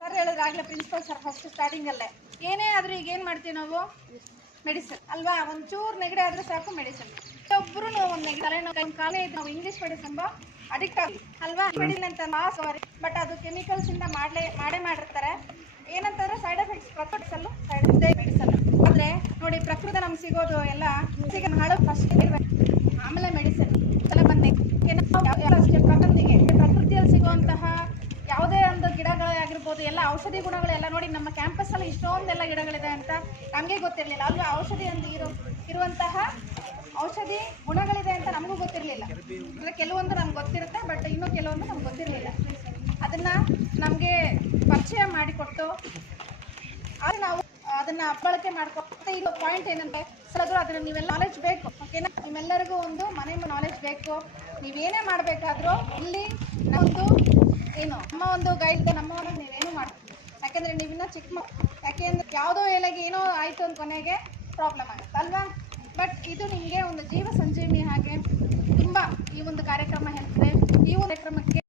Sir ಹೇಳಿದ್ರಾಗಲೇ principal sir first ಸ್ಟಾರ್ಟಿಂಗಲ್ಲೇ ಏನೇ ಆದರೂ ಈಗ ಏನು ಮಾಡ್ತೀವಿ ನಾವು ಮೆಡಿಸಿನ್ ಅಲ್ವಾ, ಒಂಚೂರು ನೆಗಡಿ ಆದರೆ ಸಾಕು ಮೆಡಿಸಿನ್. ಒಬ್ಬರು ಒಂದು ನೆಗಡಿ ತಲೆನೋವು ಕಾಲೇ ಇದು ನಾವು ಇಂಗ್ಲೀಷ್ ಮೆಡಿಸಿನ್ ಅಡಿಕ್ಟ್ ಆಗಿ ಅಲ್ವಾ, ಮೆಡಿಸಿನ್ ಅಂತ ಸಾರಿ, ಬಟ್ ಅದು ಕೆಮಿಕಲ್ಸಿಂದ ಮಾಡೇ ಮಾಡಿರ್ತಾರೆ. ಏನಂತಂದ್ರೆ ಸೈಡ್ ಎಫೆಕ್ಟ್ಸ್ ಪ್ರಕೃತಿಸಲು ಸೈಡ್ ಮೆಡಿಸನ್. ಆದರೆ ನೋಡಿ ಪ್ರಕೃತಿ ನಮ್ಗೆ ಸಿಗೋದು ಎಲ್ಲ ಹಾಳು ಫಸ್ಟ್ ಆಮೇಲೆ ಮೆಡಿಸಿನ್ ಎಲ್ಲ ಬಂದೆ ಅಷ್ಟೇ. ಪ್ರಕೃತಿಯಲ್ಲಿ ಸಿಗುವಂತಹ ಯಾವುದೇ ಒಂದು ಗಿಡಗಳೇ ಆಗಿರ್ಬೋದು, ಎಲ್ಲ ಔಷಧಿ ಗುಣಗಳೆಲ್ಲ ನೋಡಿ ನಮ್ಮ ಕ್ಯಾಂಪಸ್ಸಲ್ಲಿ ಇಷ್ಟೊಂದೆಲ್ಲ ಗಿಡಗಳಿದೆ ಅಂತ ನಮಗೆ ಗೊತ್ತಿರಲಿಲ್ಲ ಅಲ್ವಾ. ಔಷಧಿ ಅಂತ ಇರುವಂತಹ ಔಷಧಿ ಗುಣಗಳಿದೆ ಅಂತ ನಮಗೂ ಗೊತ್ತಿರಲಿಲ್ಲ. ಅಂದರೆ ಕೆಲವೊಂದು ನಮ್ಗೆ ಗೊತ್ತಿರುತ್ತೆ, ಬಟ್ ಇನ್ನೂ ಕೆಲವೊಂದು ನಮ್ಗೆ ಗೊತ್ತಿರಲಿಲ್ಲ. ಅದನ್ನು ನಮಗೆ ಪರಿಚಯ ಮಾಡಿಕೊಟ್ಟು ಆದರೆ ನಾವು ಅದನ್ನು ಬಳಕೆ ಮಾಡ್ಕೊಟ್ಟು ಈಗ ಪಾಯಿಂಟ್ ಏನಂದರೆ ಸರ್ ಅದನ್ನು ನೀವೆಲ್ಲ ನಾಲೆಜ್ ಬೇಕು, ಓಕೆನಾ. ನಿಮ್ಮೆಲ್ಲರಿಗೂ ಒಂದು ಮನೆ ನಾಲೆಜ್ ಬೇಕು. ನೀವೇನೇ ಮಾಡಬೇಕಾದ್ರೂ ಇಲ್ಲಿ ನಮ್ಮದು ಏನು ನಮ್ಮ ಒಂದು ಗೈಡ್ ನಮ್ಮ ನೀವೇನು ಮಾಡ್ತೀವಿ, ಯಾಕೆಂದರೆ ನೀವಿನ್ನೂ ಚಿಕ್ಕ ಯಾಕೆಂದರೆ ಯಾವುದೋ ಎಲೆಗೆ ಏನೋ ಆಯಿತು ಅಂತ ಕೊನೆಗೆ ಪ್ರಾಬ್ಲಮ್ ಆಗುತ್ತೆ ಅಲ್ವಾ. ಬಟ್ ಇದು ನಿಮಗೆ ಒಂದು ಜೀವ ಸಂಜೀವಿನಿ ಹಾಗೆ ತುಂಬ ಈ ಒಂದು ಕಾರ್ಯಕ್ರಮ ಹೇಳ್ತದೆ. ಈ ಒಂದು ಕಾರ್ಯಕ್ರಮಕ್ಕೆ